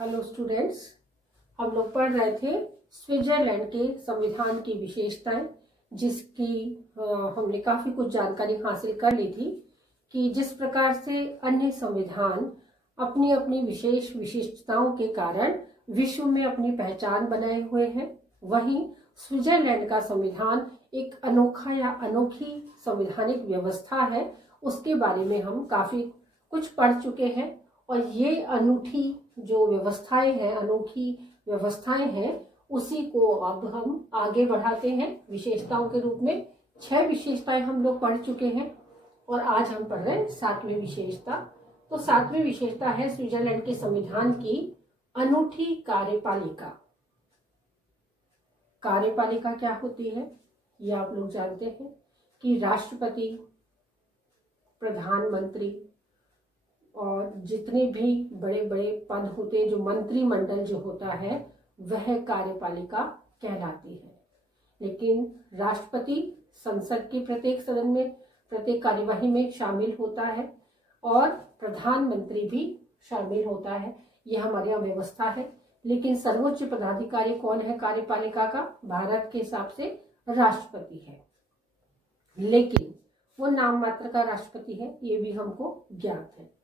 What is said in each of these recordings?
Hello students, हम लोग पढ़ रहे थे स्विट्जरलैंड के संविधान की विशेषताएं, जिसकी हमने काफी कुछ जानकारी हासिल कर ली थी कि जिस प्रकार से अन्य संविधान अपनी अपनी विशेष विशिष्टताओं के कारण विश्व में अपनी पहचान बनाए हुए हैं, वहीं स्विट्जरलैंड का संविधान एक अनोखा या अनोखी संवैधानिक व्यवस्था है। उसके बारे में हम काफी कुछ पढ़ चुके हैं और ये अनूठी जो व्यवस्थाएं हैं, अनोखी व्यवस्थाएं हैं, उसी को अब हम आगे बढ़ाते हैं विशेषताओं के रूप में। 6 विशेषताएं हम लोग पढ़ चुके हैं और आज हम पढ़ रहे हैं 7वीं विशेषता। तो 7वीं विशेषता है स्विट्जरलैंड के संविधान की अनूठी कार्यपालिका। कार्यपालिका क्या होती है ये आप लोग जानते हैं कि राष्ट्रपति, प्रधानमंत्री और जितने भी बड़े बड़े पद होते हैं, जो मंत्रिमंडल जो होता है, वह कार्यपालिका कहलाती है। लेकिन राष्ट्रपति संसद के प्रत्येक सदन में, प्रत्येक कार्यवाही में शामिल होता है और प्रधानमंत्री भी शामिल होता है। यह हमारे यहाँ व्यवस्था है। लेकिन सर्वोच्च पदाधिकारी कौन है कार्यपालिका का? भारत के हिसाब से राष्ट्रपति है, लेकिन वो नाम मात्र का राष्ट्रपति है, ये भी हमको ज्ञात है।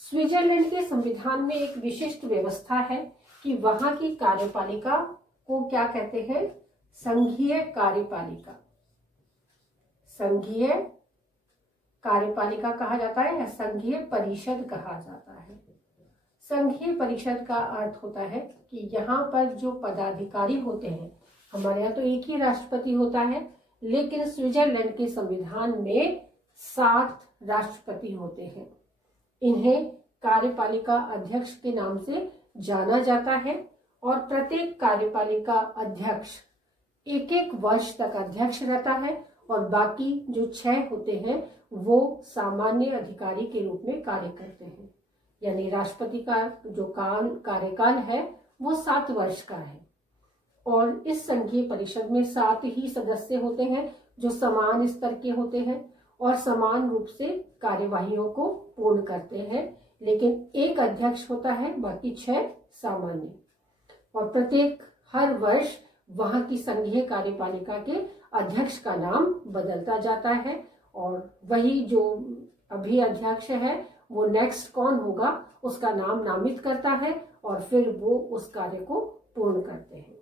स्विट्जरलैंड के संविधान में एक विशिष्ट व्यवस्था है कि वहां की कार्यपालिका को क्या कहते हैं? संघीय कार्यपालिका। संघीय कार्यपालिका कहा जाता है या संघीय परिषद कहा जाता है। संघीय परिषद का अर्थ होता है कि यहाँ पर जो पदाधिकारी होते हैं, हमारे यहाँ तो एक ही राष्ट्रपति होता है, लेकिन स्विट्जरलैंड के संविधान में 7 राष्ट्रपति होते हैं। इन्हें कार्यपालिका अध्यक्ष के नाम से जाना जाता है और प्रत्येक कार्यपालिका अध्यक्ष 1-1 वर्ष तक अध्यक्ष रहता है और बाकी जो 6 होते हैं वो सामान्य अधिकारी के रूप में कार्य करते हैं। यानी राष्ट्रपति का जो कार्यकाल है वो 7 वर्ष का है और इस संघीय परिषद में 7 ही सदस्य होते हैं जो समान स्तर के होते हैं और समान रूप से कार्यवाहियों को पूर्ण करते हैं। लेकिन एक अध्यक्ष होता है, बाकी 6 सामान्य। और प्रत्येक हर वर्ष वहां की संघीय कार्यपालिका के अध्यक्ष का नाम बदलता जाता है और वही जो अभी अध्यक्ष है वो नेक्स्ट कौन होगा उसका नाम नामित करता है और फिर वो उस कार्य को पूर्ण करते हैं।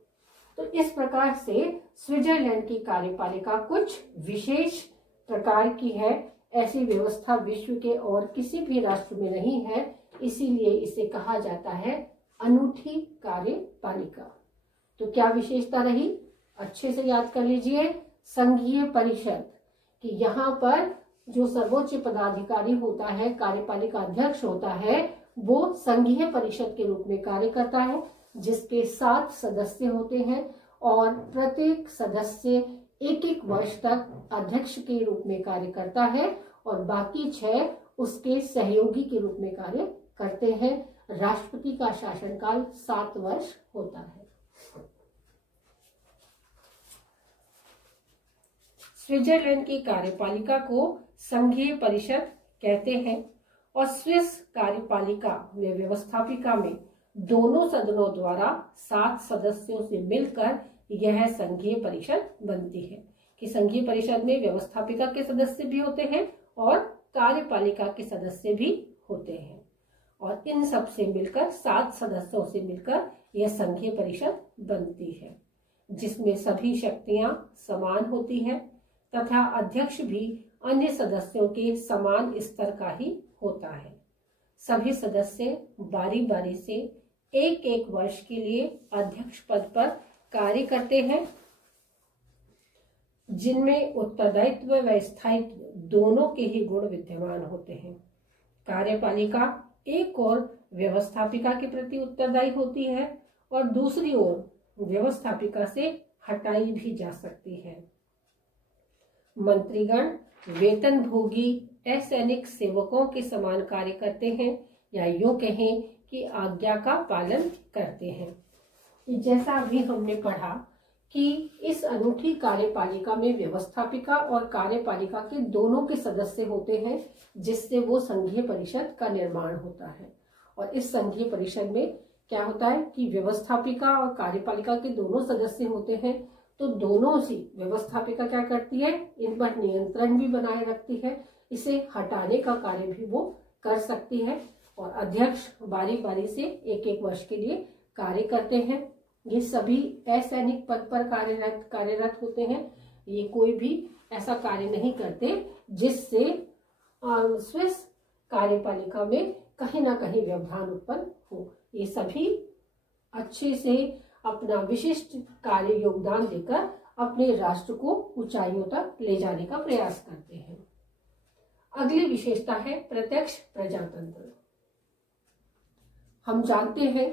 तो इस प्रकार से स्विट्जरलैंड की कार्यपालिका कुछ विशेष प्रकार की है। ऐसी व्यवस्था विश्व के और किसी भी राष्ट्र में नहीं है, इसीलिए इसे कहा जाता है अनूठी कार्यपालिका। तो क्या विशेषता रही? अच्छे से याद कर लीजिए। संघीय परिषद कि यहाँ पर जो सर्वोच्च पदाधिकारी होता है, कार्यपालिका अध्यक्ष होता है, वो संघीय परिषद के रूप में कार्य करता है, जिसके 7 सदस्य होते हैं और प्रत्येक सदस्य 1-1 वर्ष तक अध्यक्ष के रूप में कार्य करता है और बाकी 6 उसके सहयोगी के रूप में कार्य करते हैं। राष्ट्रपति का शासनकाल 7 वर्ष होता है। स्विट्जरलैंड की कार्यपालिका को संघीय परिषद कहते हैं और स्विस कार्यपालिका में व्यवस्थापिका में दोनों सदनों द्वारा 7 सदस्यों से मिलकर यह संघीय परिषद बनती है कि संघीय परिषद में व्यवस्थापिका के सदस्य भी होते हैं और कार्यपालिका के सदस्य भी होते हैं और इन सब से मिलकर 7 सदस्यों से मिलकर यह संघीय परिषद बनती है, जिसमें सभी शक्तियां समान होती है तथा अध्यक्ष भी अन्य सदस्यों के समान स्तर का ही होता है। सभी सदस्य बारी बारी से 1-1 वर्ष के लिए अध्यक्ष पद पर कार्य करते हैं, जिनमें उत्तरदायित्व व स्थायित्व दोनों के ही गुण विद्यमान होते हैं। कार्यपालिका एक ओर व्यवस्थापिका के प्रति उत्तरदायी होती है और दूसरी ओर व्यवस्थापिका से हटाई भी जा सकती है। मंत्रीगण वेतनभोगी असैनिक सेवकों के समान कार्य करते हैं या यूं कहें कि आज्ञा का पालन करते हैं। जैसा अभी हमने पढ़ा कि इस अनूठी कार्यपालिका में व्यवस्थापिका और कार्यपालिका के दोनों के सदस्य होते हैं, जिससे वो संघीय परिषद का निर्माण होता है और इस संघीय परिषद में क्या होता है कि व्यवस्थापिका और कार्यपालिका के दोनों सदस्य होते हैं। तो दोनों से व्यवस्थापिका क्या करती है, इन पर नियंत्रण भी बनाए रखती है, इसे हटाने का कार्य भी वो कर सकती है। और अध्यक्ष बारी बारी से एक एक वर्ष के लिए कार्य करते हैं। ये सभी असैनिक पद पर कार्यरत होते हैं। ये कोई भी ऐसा कार्य नहीं करते जिससे स्विस कार्यपालिका में कहीं ना कहीं व्यवधान उत्पन्न हो। ये सभी अच्छे से अपना विशिष्ट कार्य योगदान देकर अपने राष्ट्र को ऊंचाइयों तक ले जाने का प्रयास करते हैं। अगली विशेषता है प्रत्यक्ष प्रजातंत्र। हम जानते हैं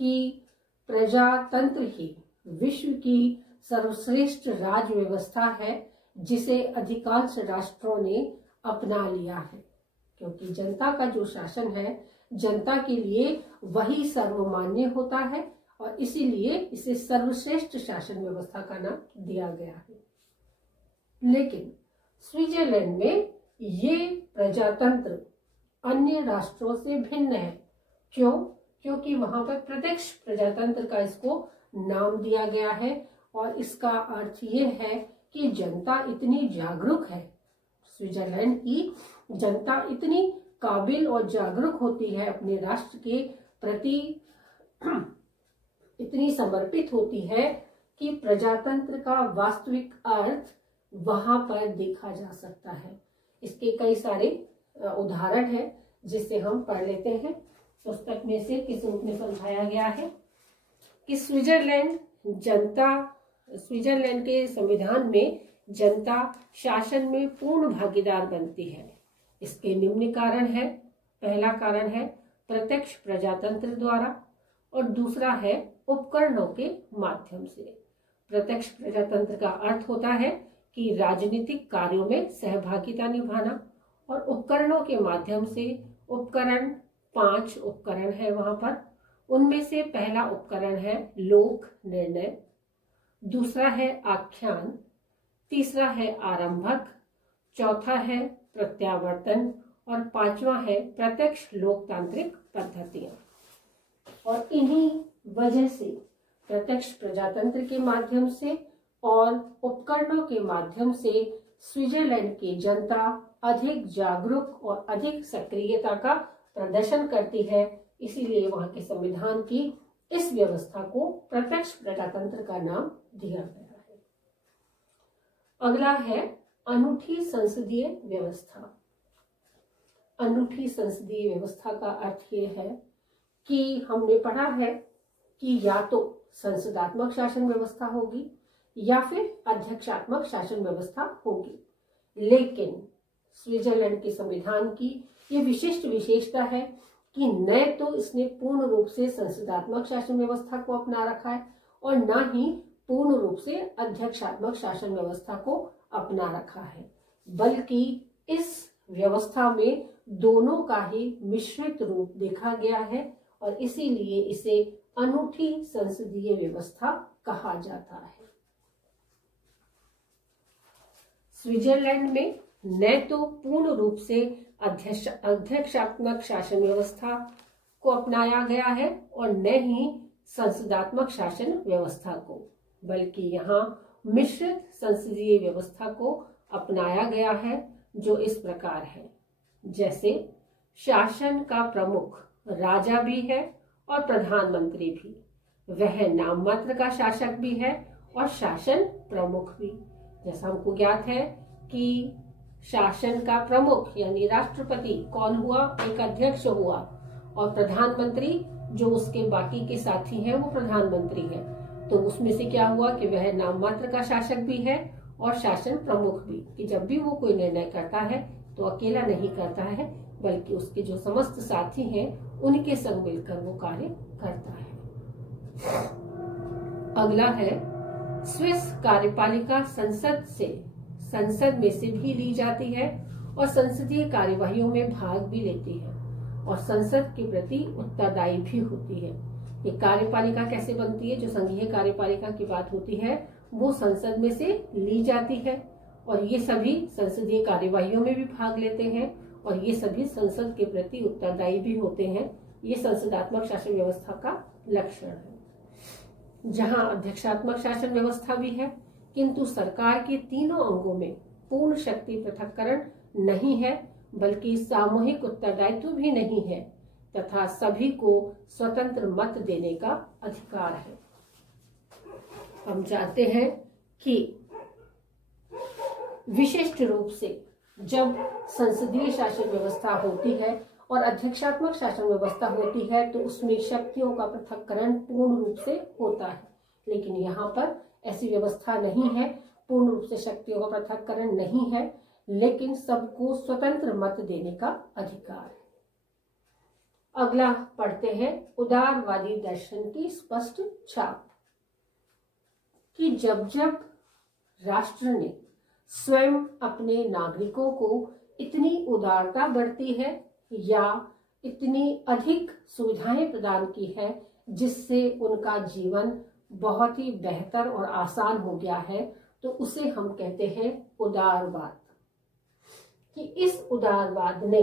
कि प्रजातंत्र ही विश्व की सर्वश्रेष्ठ राज्य व्यवस्था है, जिसे अधिकांश राष्ट्रों ने अपना लिया है, क्योंकि जनता का जो शासन है जनता के लिए वही सर्वमान्य होता है और इसीलिए इसे सर्वश्रेष्ठ शासन व्यवस्था का नाम दिया गया है। लेकिन स्विट्जरलैंड में ये प्रजातंत्र अन्य राष्ट्रों से भिन्न है। क्यों? क्योंकि वहां पर प्रत्यक्ष प्रजातंत्र का इसको नाम दिया गया है और इसका अर्थ ये है कि जनता इतनी जागरूक है, स्विट्जरलैंड की जनता इतनी काबिल और जागरूक होती है, अपने राष्ट्र के प्रति इतनी समर्पित होती है कि प्रजातंत्र का वास्तविक अर्थ वहां पर देखा जा सकता है। इसके कई सारे उदाहरण हैं जिससे हम पढ़ लेते हैं। पुस्तक में से किस रूप में समझाया गया है कि स्विट्जरलैंड के संविधान में जनता शासन में पूर्ण भागीदार बनती है। इसके निम्न कारण है। पहला कारण है प्रत्यक्ष प्रजातंत्र द्वारा और दूसरा है उपकरणों के माध्यम से। प्रत्यक्ष प्रजातंत्र का अर्थ होता है कि राजनीतिक कार्यों में सहभागिता निभाना और उपकरणों के माध्यम से उपकरण 5 उपकरण है वहां पर। उनमें से पहला उपकरण है लोक निर्णय, दूसरा है आख्यान, तीसरा है आरंभक, चौथा है प्रत्यावर्तन और पांचवा है प्रत्यक्ष लोकतांत्रिक पद्धतियां। और इन्हीं वजह से प्रत्यक्ष प्रजातंत्र के माध्यम से और उपकरणों के माध्यम से स्विट्जरलैंड की जनता अधिक जागरूक और अधिक सक्रियता का प्रदर्शन करती है। इसीलिए वहां के संविधान की इस व्यवस्था को प्रत्यक्ष प्रजातंत्र का नाम दिया गया है। अगला है अनूठी संसदीय व्यवस्था। अनूठी संसदीय व्यवस्था का अर्थ ये है कि हमने पढ़ा है कि या तो संसदात्मक शासन व्यवस्था होगी या फिर अध्यक्षात्मक शासन व्यवस्था होगी, लेकिन स्विट्जरलैंड के संविधान की ये विशिष्ट विशेषता है कि न तो इसने पूर्ण रूप से संसदात्मक शासन व्यवस्था को अपना रखा है और न ही पूर्ण रूप से अध्यक्षात्मक शासन व्यवस्था को अपना रखा है, बल्कि इस व्यवस्था में दोनों का ही मिश्रित रूप देखा गया है और इसीलिए इसे अनूठी संसदीय व्यवस्था कहा जाता है। स्विट्जरलैंड में न तो पूर्ण रूप से अध्यक्षात्मक शासन व्यवस्था को अपनाया गया है और न ही संसदात्मक शासन व्यवस्था को, बल्कि यहाँ मिश्रित संसदीय व्यवस्था को अपनाया गया है, जो इस प्रकार है। जैसे शासन का प्रमुख राजा भी है और प्रधानमंत्री भी, वह नाम मात्र का शासक भी है और शासन प्रमुख भी। जैसा हमको ज्ञात है कि शासन का प्रमुख यानी राष्ट्रपति कौन हुआ, एक अध्यक्ष हुआ, और प्रधानमंत्री जो उसके बाकी के साथी हैं वो प्रधानमंत्री है। तो उसमें से क्या हुआ कि वह नाम मात्र का शासक भी है और शासन प्रमुख भी, कि जब भी वो कोई निर्णय करता है तो अकेला नहीं करता है, बल्कि उसके जो समस्त साथी हैं उनके संग मिलकर वो कार्य करता है। अगला है स्विस कार्यपालिका संसद में से भी ली जाती है और संसदीय कार्यवाहियों में भाग भी लेती है और संसद के प्रति उत्तरदायी भी होती है। ये कार्यपालिका कैसे बनती है? जो संघीय कार्यपालिका की बात होती है वो संसद में से ली जाती है और ये सभी संसदीय कार्यवाहियों में भी भाग लेते हैं और ये सभी संसद के प्रति उत्तरदायी भी होते हैं। ये संसदात्मक शासन व्यवस्था का लक्षण है। जहां अध्यक्षात्मक शासन व्यवस्था भी है, किंतु सरकार के तीनों अंगों में पूर्ण शक्ति पृथक्करण नहीं है, बल्कि सामूहिक उत्तरदायित्व भी नहीं है, तथा सभी को स्वतंत्र मत देने का अधिकार है। हम जानते हैं कि विशिष्ट रूप से जब संसदीय शासन व्यवस्था होती है और अध्यक्षात्मक शासन व्यवस्था होती है तो उसमें शक्तियों का पृथक्करण पूर्ण रूप से होता है, लेकिन यहाँ पर ऐसी व्यवस्था नहीं है। पूर्ण रूप से शक्तियों का पृथक्करण नहीं है, लेकिन सबको स्वतंत्र मत देने का अधिकार है। अगला पढ़ते हैं उदारवादी दर्शन की स्पष्ट छाप, कि जब जब राष्ट्र ने स्वयं अपने नागरिकों को इतनी उदारता बरती है या इतनी अधिक सुविधाएं प्रदान की है जिससे उनका जीवन बहुत ही बेहतर और आसान हो गया है, तो उसे हम कहते हैं उदारवाद। कि इस उदारवाद ने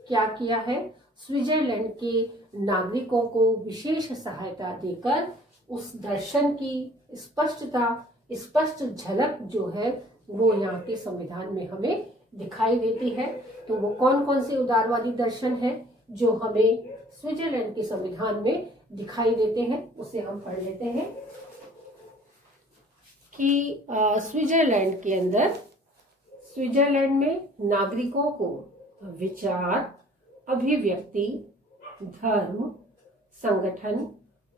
क्या किया है, स्विट्जरलैंड के नागरिकों को विशेष सहायता देकर उस दर्शन की स्पष्ट झलक जो है वो यहाँ के संविधान में हमें दिखाई देती है। तो वो कौन कौन से उदारवादी दर्शन है जो हमें स्विट्जरलैंड के संविधान में दिखाई देते हैं, उसे हम पढ़ लेते हैं। कि स्विट्जरलैंड के अंदर, स्विट्जरलैंड में नागरिकों को विचार, अभिव्यक्ति, धर्म, संगठन,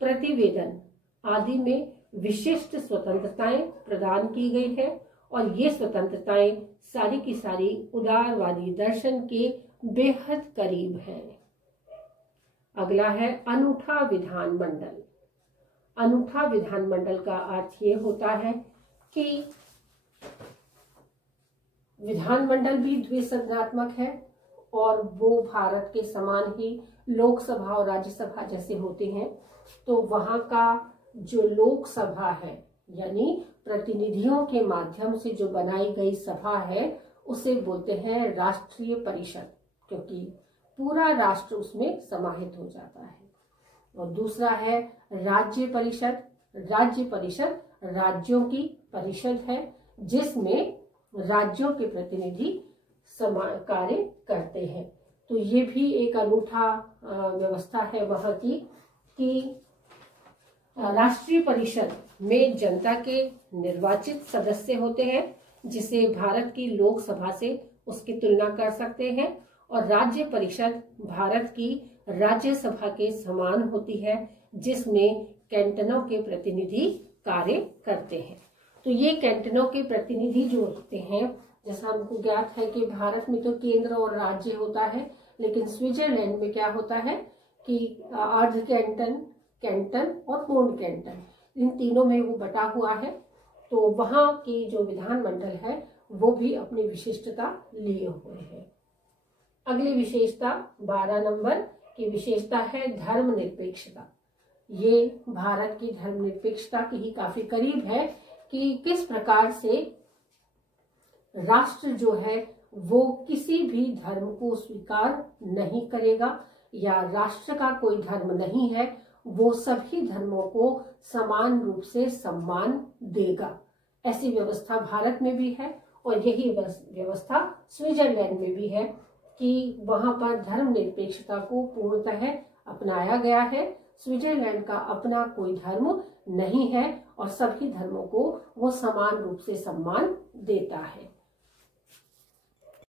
प्रतिवेदन आदि में विशिष्ट स्वतंत्रताएं प्रदान की गई है और ये स्वतंत्रताएं सारी की सारी उदारवादी दर्शन के बेहद करीब हैं। अगला है अनूठा विधानमंडल। अनूठा विधानमंडल का अर्थ ये होता है कि विधानमंडल भी द्विसदनात्मक है और वो भारत के समान ही लोकसभा और राज्यसभा जैसे होते हैं। तो वहां का जो लोकसभा है यानी प्रतिनिधियों के माध्यम से जो बनाई गई सभा है उसे बोलते हैं राष्ट्रीय परिषद, क्योंकि पूरा राष्ट्र उसमें समाहित हो जाता है। और दूसरा है राज्य परिषद। राज्य परिषद राज्यों की परिषद है जिसमें राज्यों के प्रतिनिधि कार्य करते हैं। तो ये भी एक अनूठा व्यवस्था है वहां की, कि राष्ट्रीय परिषद में जनता के निर्वाचित सदस्य होते हैं जिसे भारत की लोकसभा से उसकी तुलना कर सकते हैं, और राज्य परिषद भारत की राज्यसभा के समान होती है जिसमें कैंटनों के प्रतिनिधि कार्य करते हैं। तो ये कैंटनों के प्रतिनिधि जो होते हैं, जैसा हमको ज्ञात है कि भारत में तो केंद्र और राज्य होता है, लेकिन स्विट्जरलैंड में क्या होता है कि अर्ध कैंटन, कैंटन और पूर्ण कैंटन, इन तीनों में वो बटा हुआ है। तो वहां की जो विधानमंडल है वो भी अपनी विशिष्टता लिए हुए है। अगली विशेषता 12 नंबर की विशेषता है धर्मनिरपेक्षता। ये भारत की धर्मनिरपेक्षता की ही काफी करीब है कि किस प्रकार से राष्ट्र जो है वो किसी भी धर्म को स्वीकार नहीं करेगा, या राष्ट्र का कोई धर्म नहीं है, वो सभी धर्मों को समान रूप से सम्मान देगा। ऐसी व्यवस्था भारत में भी है और यही व्यवस्था स्विट्जरलैंड में भी है कि वहां पर धर्मनिरपेक्षता को पूर्णतः अपनाया गया है। स्विट्जरलैंड का अपना कोई धर्म नहीं है और सभी धर्मों को वो समान रूप से सम्मान देता है।